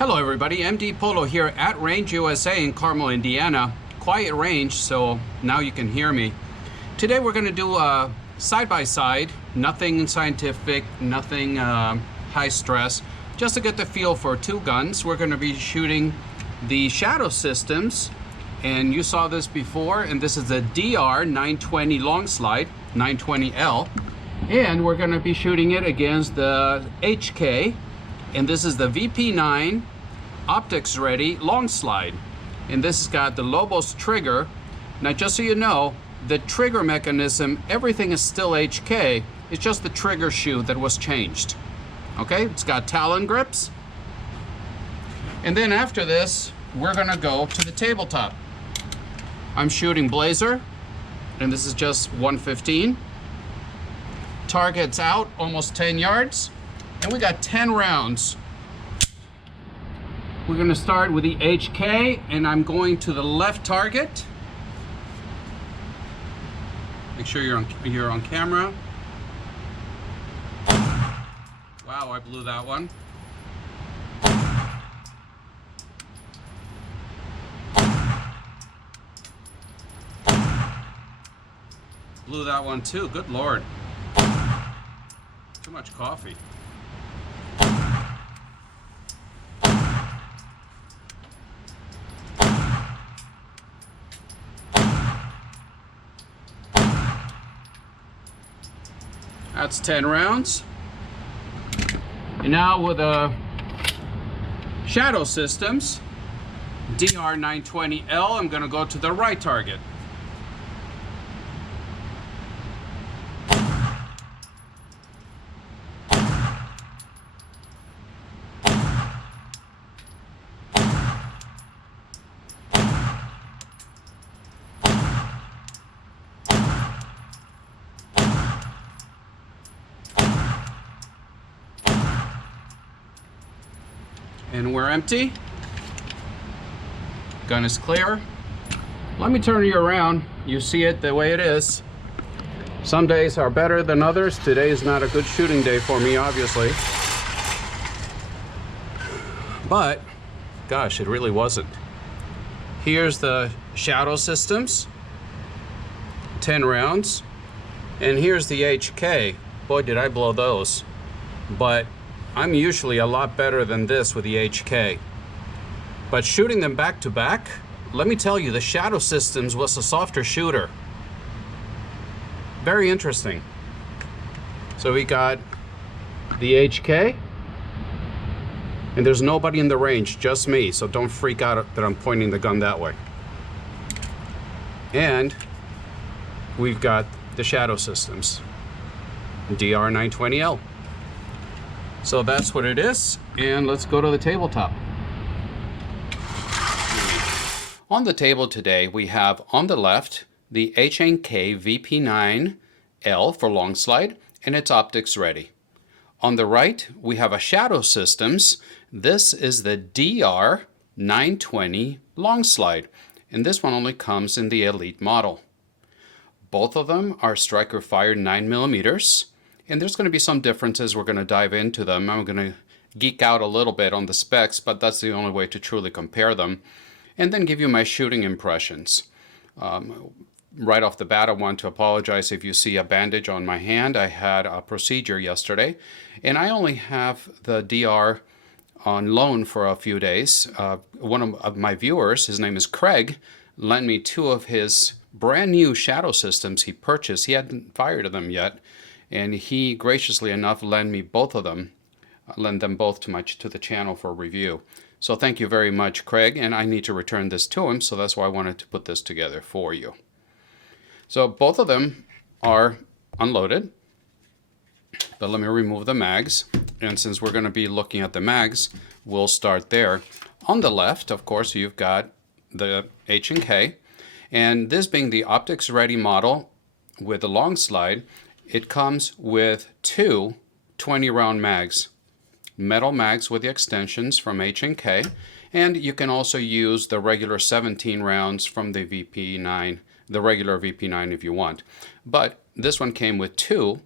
Hello everybody, MD Polo here at Range USA in Carmel, Indiana. Quiet range, so now you can hear me. Today we're going to do a side-by-side, nothing scientific, nothing high stress, just to get the feel for two guns. We're going to be shooting the Shadow Systems, and you saw this before, and this is the DR920 long slide, 920L, and we're going to be shooting it against the HK, and this is the VP9 optics ready long slide, and this has got the Lobos trigger. Now just so you know, the trigger mechanism, everything is still HK, it's just the trigger shoe that was changed. Okay, it's got Talon grips, and then after this we're gonna go to the tabletop. I'm shooting Blazer, and this is just 115. Target's out almost 10 yards, and we got 10 rounds. We're gonna start with the HK, and I'm going to the left target. Make sure you're on camera. Wow, I blew that one. Blew that one too, good Lord. Too much coffee. That's 10 rounds. And now with the Shadow Systems, DR920-L, I'm gonna go to the right target. And we're empty. Gun is clear. Let me turn you around. You see it the way it is. Some days are better than others. Today is not a good shooting day for me, obviously. But, gosh, it really wasn't. Here's the Shadow Systems. 10 rounds. And here's the HK. Boy, did I blow those. But I'm usually a lot better than this with the HK. But shooting them back to back, let me tell you, the Shadow Systems was a softer shooter. Very interesting. So we got the HK, and there's nobody in the range, just me, so don't freak out that I'm pointing the gun that way. And we've got the Shadow Systems, DR920L. So that's what it is, and let's go to the tabletop. On the table today, we have on the left the HK VP9-L for long slide, and it's optics ready. On the right, we have a Shadow Systems. This is the DR920 long slide, and this one only comes in the Elite model. Both of them are striker fired 9mm. And there's going to be some differences. We're going to dive into them. I'm going to geek out a little bit on the specs, but that's the only way to truly compare them. And then give you my shooting impressions. Right off the bat, I want to apologize if you see a bandage on my hand. I had a procedure yesterday, and I only have the DR on loan for a few days. One of my viewers, his name is Craig, lent me 2 of his brand new Shadow Systems he purchased. He hadn't fired them yet. And he graciously enough lent me both of them, lend them both to the channel for review. So thank you very much, Craig, and I need to return this to him, so that's why I wanted to put this together for you. So both of them are unloaded, but let me remove the mags, and since we're going to be looking at the mags, we'll start there. On the left, of course, you've got the H&K, and this being the optics ready model with the long slide, it comes with 2 20-round mags, metal mags with the extensions from H&K, and you can also use the regular 17 rounds from the VP9, the regular VP9 if you want. But this one came with 2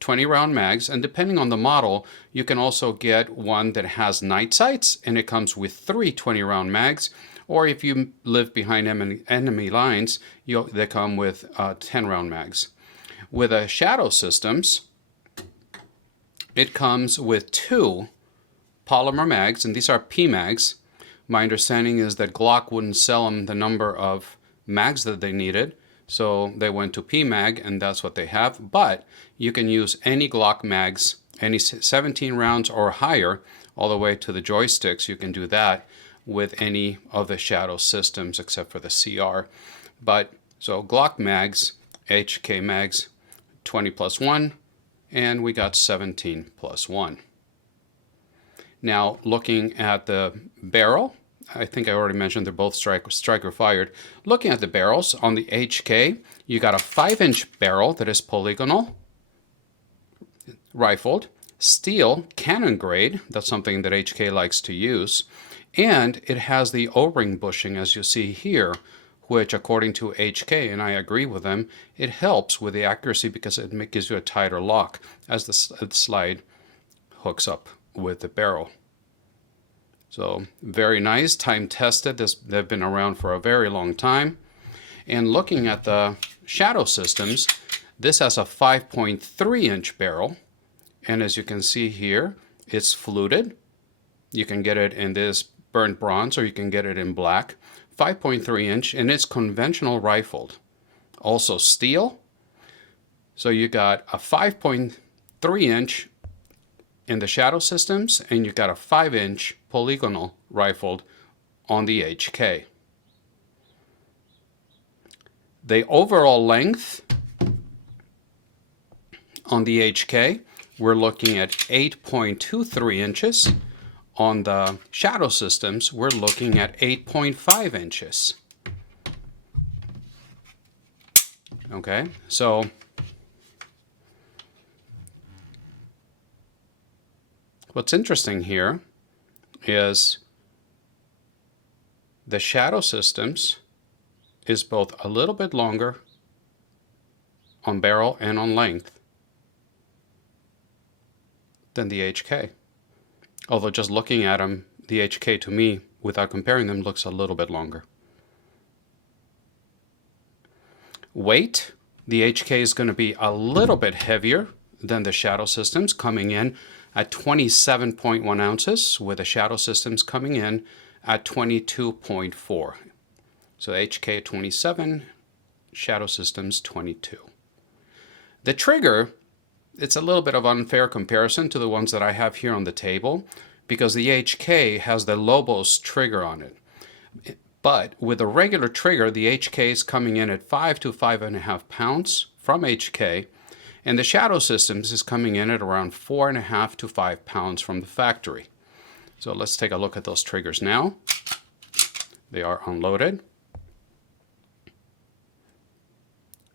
20 round mags, and depending on the model, you can also get one that has night sights and it comes with 3 20 round mags, or if you live behind enemy lines, they come with 10 round mags. With a shadow systems, it comes with 2 polymer mags, and these are P mags. My understanding is that Glock wouldn't sell them the number of mags that they needed, so they went to P mag, and that's what they have. But you can use any Glock mags, any 17 rounds or higher, all the way to the joysticks. You can do that with any of the shadow systems except for the CR. But so Glock mags, HK mags, 20+1, and we got 17+1. Now, looking at the barrel, I think I already mentioned they're both striker fired. Looking at the barrels, on the HK, you got a 5-inch barrel that is polygonal, rifled, steel, cannon grade, that's something that HK likes to use, and it has the O-ring bushing, as you see here, which according to HK, and I agree with them, it helps with the accuracy because it gives you a tighter lock as the slide hooks up with the barrel. So very nice, time tested. They've been around for a very long time. And looking at the shadow systems, this has a 5.3-inch barrel, and as you can see here, it's fluted. You can get it in this burnt bronze or you can get it in black. 5.3-inch, and it's conventional rifled. Also steel. So you got a 5.3-inch in the shadow systems, and you got a 5-inch polygonal rifled on the HK. The overall length on the HK, we're looking at 8.23 inches. On the shadow systems, we're looking at 8.5 inches. Okay, so what's interesting here is the shadow systems is both a little bit longer on barrel and on length than the HK. Although just looking at them, the HK to me, without comparing them, looks a little bit longer. Weight, the HK is going to be a little bit heavier than the shadow systems, coming in at 27.1 ounces, with the shadow systems coming in at 22.4. So HK 27, shadow systems 22. The trigger, it's a little bit of unfair comparison to the ones that I have here on the table because the HK has the Lobos trigger on it. But with a regular trigger, the HK is coming in at 5 to 5.5 pounds from HK, and the shadow systems is coming in at around 4.5 to 5 pounds from the factory. So let's take a look at those triggers now. They are unloaded.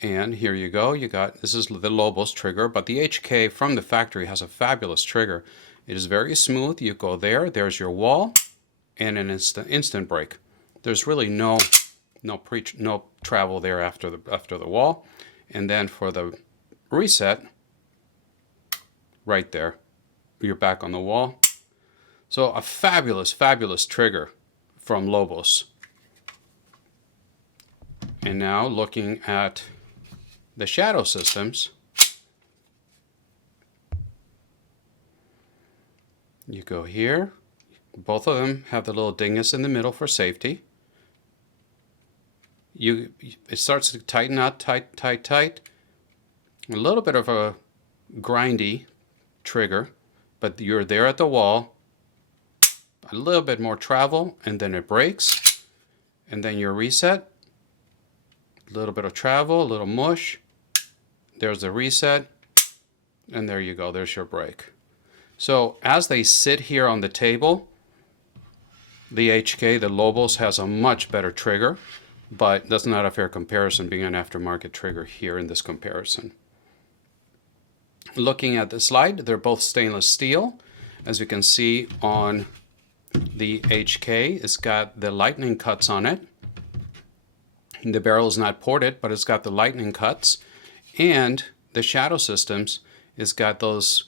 And here you go, this is the Lobos trigger, but the HK from the factory has a fabulous trigger. It is very smooth. You go there, there's your wall, and an instant break. There's really no travel there after the wall. And then for the reset, right there, you're back on the wall. So a fabulous, fabulous trigger from Lobos. And now looking at the shadow systems, you go here. Both of them have the little dingus in the middle for safety. It starts to tighten out, tight. A little bit of a grindy trigger, but you're there at the wall. A little bit more travel, and then it breaks, and then your reset. A little bit of travel, a little mush. There's the reset, and there you go, there's your break. So as they sit here on the table, the HK, the Lobos, has a much better trigger, but that's not a fair comparison being an aftermarket trigger here in this comparison. Looking at the slide, they're both stainless steel. As you can see on the HK, it's got the lightning cuts on it. The barrel is not ported, but it's got the lightning cuts. And the shadow systems it's got those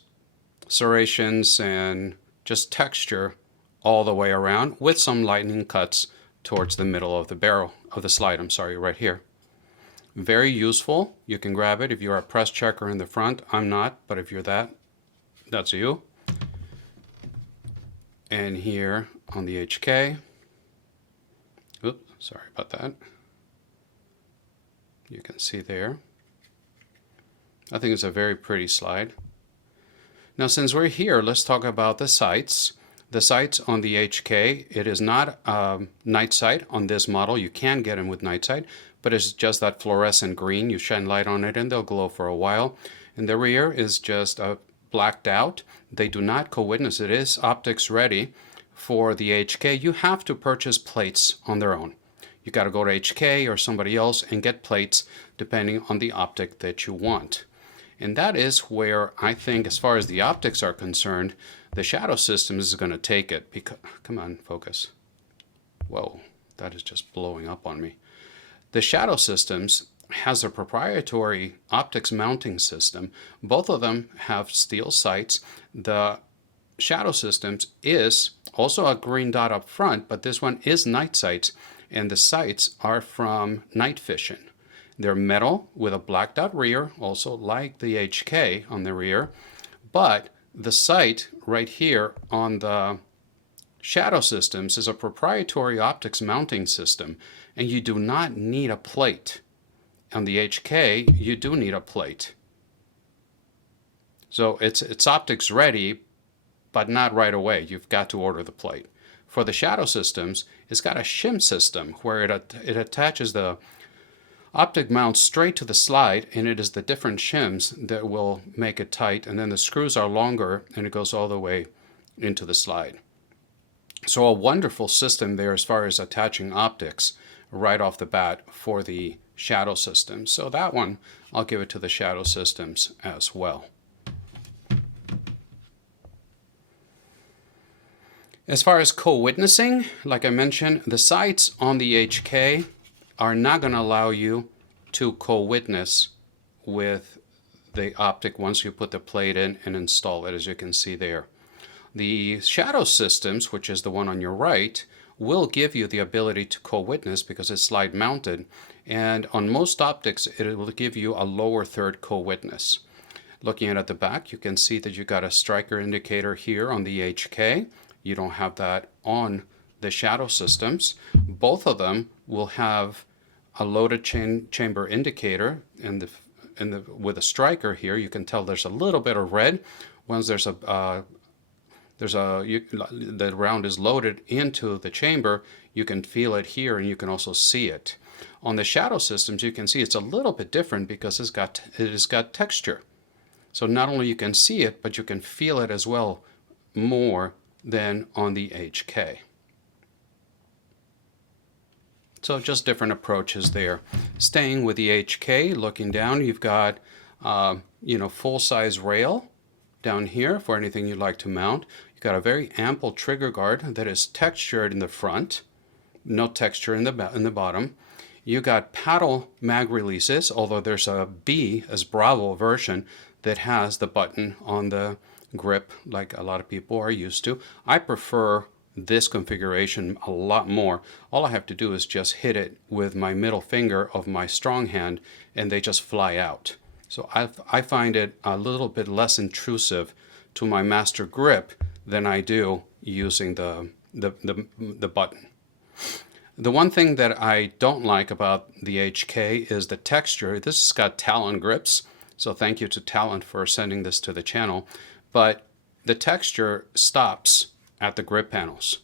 serrations and just texture all the way around with some lightning cuts towards the middle of the barrel of the slide, I'm sorry, right here. Very useful. You can grab it if you're a press checker in the front. I'm not, but if you're that, that's you. And here on the HK, oops, sorry about that. You can see there. I think it's a very pretty slide. Now, since we're here, let's talk about the sights. The sights on the HK, it is not night sight on this model. You can get them with night sight, but it's just that fluorescent green. You shine light on it and they'll glow for a while. And the rear is just blacked out. They do not CoWitness. It is optics ready for the HK. You have to purchase plates on their own. You got to go to HK or somebody else and get plates depending on the optic that you want. And that is where I think, as far as the optics are concerned, the Shadow Systems is going to take it. Because, come on, focus. Whoa, that is just blowing up on me. The Shadow Systems has a proprietary optics mounting system. Both of them have steel sights. The Shadow Systems is also a green dot up front, but this one is night sights, and the sights are from night vision. They're metal with a black dot rear, also like the HK on the rear, but the sight right here on the Shadow Systems is a proprietary optics mounting system, and you do not need a plate. On the HK, you do need a plate. So it's optics ready, but not right away. You've got to order the plate. For the Shadow Systems, it's got a shim system where it attaches the optic mount straight to the slide, and it is the different shims that will make it tight, and then the screws are longer and it goes all the way into the slide. So a wonderful system there as far as attaching optics right off the bat for the Shadow Systems. So that one, I'll give it to the Shadow Systems as well. As far as co-witnessing, like I mentioned, the sights on the HK are not going to allow you to co-witness with the optic once you put the plate in and install it, as you can see there. The Shadow Systems, which is the one on your right, will give you the ability to co-witness because it's slide mounted, and on most optics it will give you a lower third co-witness. Looking at the back, you can see that you got a striker indicator here on the HK. You don't have that on the Shadow Systems. Both of them will have a loaded chamber indicator, and with a striker here, you can tell there's a little bit of red. Once the round is loaded into the chamber, you can feel it here, and you can also see it. On the Shadow Systems, you can see it's a little bit different because it has got texture. So not only you can see it, but you can feel it as well more than on the HK. So just different approaches there. Staying with the HK, looking down, you've got full-size rail down here for anything you'd like to mount. You've got a very ample trigger guard that is textured in the front, no texture in the bottom. You got paddle mag releases, although there's a B as Bravo version that has the button on the grip like a lot of people are used to. I prefer this configuration a lot more. All I have to do is just hit it with my middle finger of my strong hand and they just fly out. So I find it a little bit less intrusive to my master grip than I do using the button. The one thing that I don't like about the HK is the texture. This has got Talon grips, so thank you to Talon for sending this to the channel. But the texture stops at the grip panels.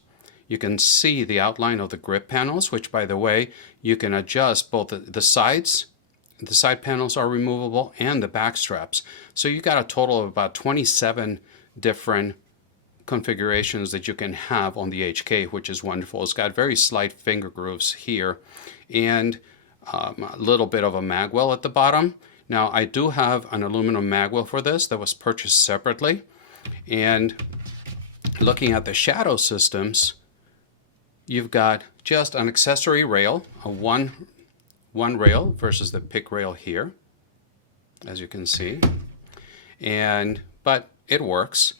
You can see the outline of the grip panels, which, by the way, you can adjust both the sides. The side panels are removable, and the back straps. So you got a total of about 27 different configurations that you can have on the HK, which is wonderful. It's got very slight finger grooves here and a little bit of a magwell at the bottom. Now, I do have an aluminum magwell for this that was purchased separately. And looking at the Shadow Systems, you've got just an accessory rail, a one rail versus the pick rail here, as you can see. But it works.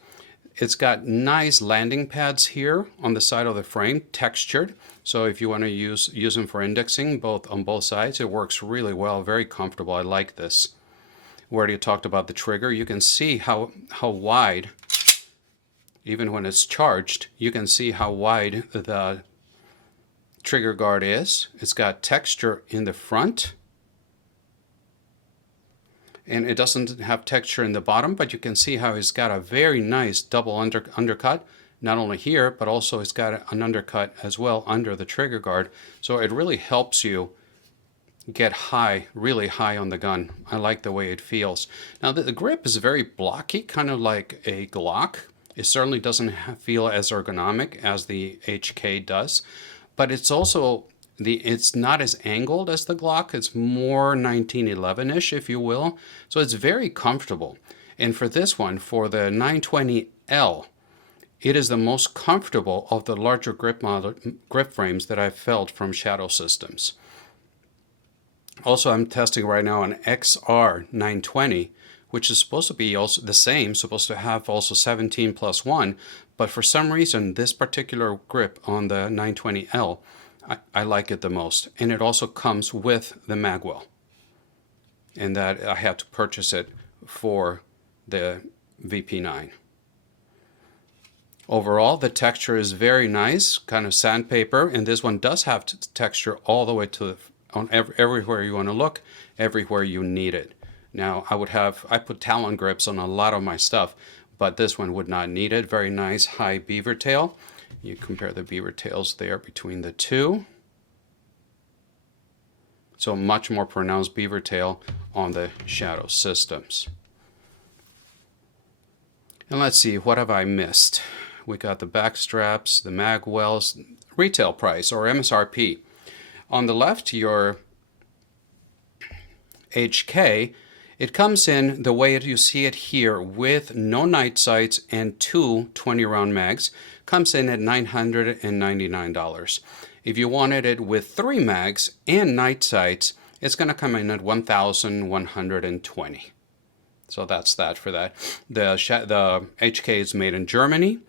It's got nice landing pads here on the side of the frame, textured. So if you want to use them for indexing on both sides, it works really well, very comfortable. I like this. We already talked about the trigger. You can see how wide, even when it's charged, you can see how wide the trigger guard is. It's got texture in the front, and it doesn't have texture in the bottom, but you can see how it's got a very nice double undercut, not only here, but also it's got an undercut as well under the trigger guard. So it really helps you get high, really high on the gun. I like the way it feels. Now the grip is very blocky, kind of like a Glock. It certainly doesn't feel as ergonomic as the HK does, but it's also it's not as angled as the Glock. It's more 1911-ish, if you will. So it's very comfortable. And for this one, for the 920L, it is the most comfortable of the larger grip frames that I've felt from Shadow Systems. Also, I'm testing right now an XR 920, which is supposed to be also the same, supposed to have also 17+1, but for some reason, this particular grip on the 920L, I like it the most. And it also comes with the magwell, and that I had to purchase it for the VP9. Overall, the texture is very nice, kind of sandpaper, and this one does have texture all the way to everywhere you want to look, everywhere you need it. Now, I put Talon grips on a lot of my stuff, but this one would not need it. Very nice high beaver tail. You compare the beaver tails there between the two. So much more pronounced beaver tail on the Shadow Systems. And let's see, what have I missed? We got the back straps, the mag wells, retail price or MSRP. On the left, your HK, it comes in the way you see it here with no night sights and two 20-round mags. Comes in at $999. If you wanted it with 3 mags and night sights, it's going to come in at $1,120. So that's that for that. The HK is made in Germany.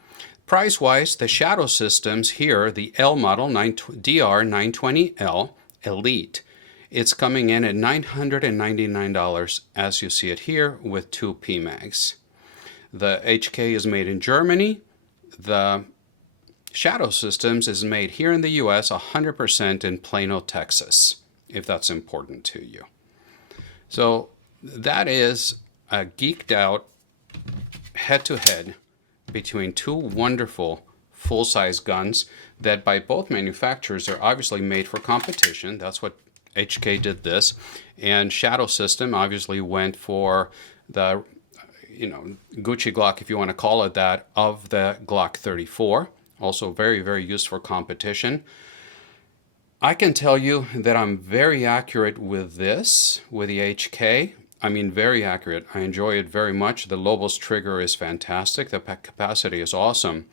Price-wise, the Shadow Systems here, the L model, DR920-L Elite, it's coming in at $999, as you see it here, with 2 PMags. The HK is made in Germany. The Shadow Systems is made here in the US, 100% in Plano, Texas, if that's important to you. So that is a geeked out head-to-head between 2 wonderful full-size guns that by both manufacturers are obviously made for competition. That's what HK did this. And Shadow System obviously went for the Gucci Glock, if you want to call it that, of the Glock 34. Also very, very used for competition. I can tell you that I'm very accurate with this, with the HK. I mean, very accurate. I enjoy it very much. The Lobos trigger is fantastic. The capacity is awesome.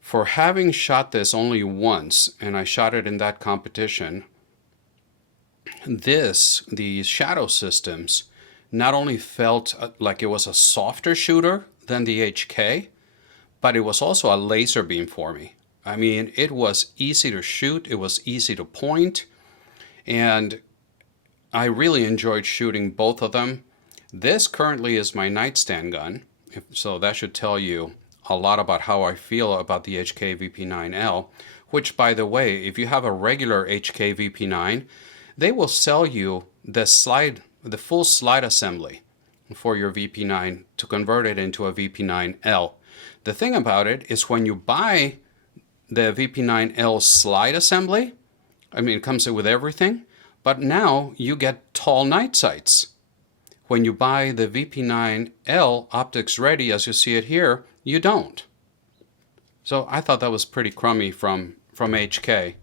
For having shot this only once, and I shot it in that competition, the Shadow Systems, not only felt like it was a softer shooter than the HK, but it was also a laser beam for me. I mean, it was easy to shoot, it was easy to point, and I really enjoyed shooting both of them. This currently is my nightstand gun, so that should tell you a lot about how I feel about the HK VP9-L, which, by the way, if you have a regular HK VP9, they will sell you the full slide assembly for your VP9 to convert it into a VP9L. The thing about it is when you buy the VP9L slide assembly, I mean, it comes with everything, but now you get tall night sights. When you buy the VP9L optics ready, as you see it here, you don't. So I thought that was pretty crummy from HK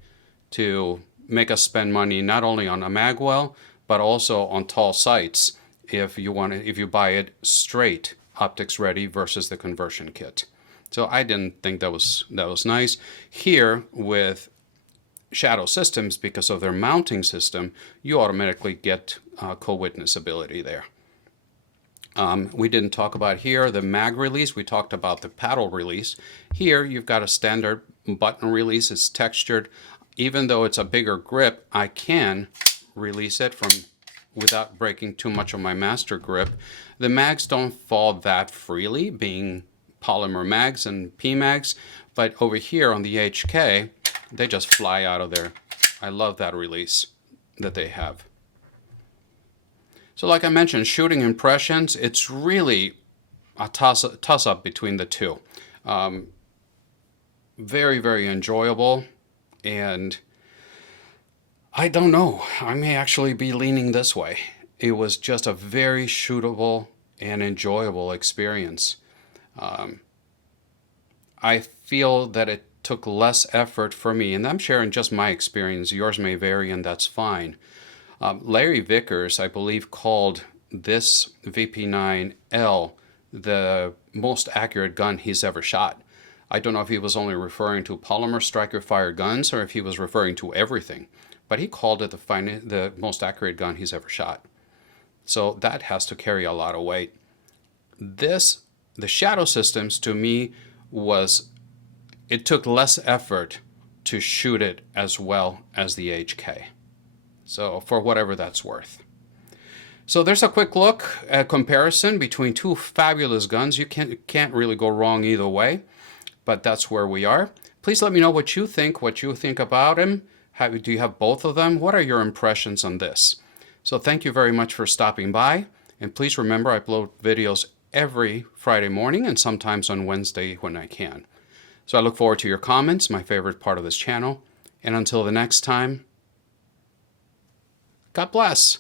to make us spend money not only on a magwell, but also on tall sights if you buy it straight optics ready versus the conversion kit. So I didn't think that was nice. Here with Shadow Systems, because of their mounting system, you automatically get CoWitness ability there. We didn't talk about here the mag release. We talked about the paddle release. Here you've got a standard button release. It's textured. Even though it's a bigger grip, I can release it from without breaking too much of my master grip. The mags don't fall that freely, being polymer mags and P mags, but over here on the HK, they just fly out of there. I love that release that they have. So like I mentioned, shooting impressions, it's really a toss-up between the two. Very, very enjoyable, and I don't know, I may actually be leaning this way. It was just a very shootable and enjoyable experience. I feel that it took less effort for me, and I'm sharing just my experience. Yours may vary, and that's fine. Larry Vickers, I believe, called this VP9-L the most accurate gun he's ever shot. I don't know if he was only referring to polymer striker-fired guns or if he was referring to everything, but he called it the most accurate gun he's ever shot. So that has to carry a lot of weight. The Shadow Systems, to me, it took less effort to shoot it as well as the HK. So for whatever that's worth. So there's a quick look at comparison between two fabulous guns. You can't really go wrong either way, but that's where we are. Please let me know what you think about them. Do you have both of them? What are your impressions on this? So thank you very much for stopping by, and please remember I upload videos every Friday morning and sometimes on Wednesday when I can. So I look forward to your comments, my favorite part of this channel, and until the next time, God bless.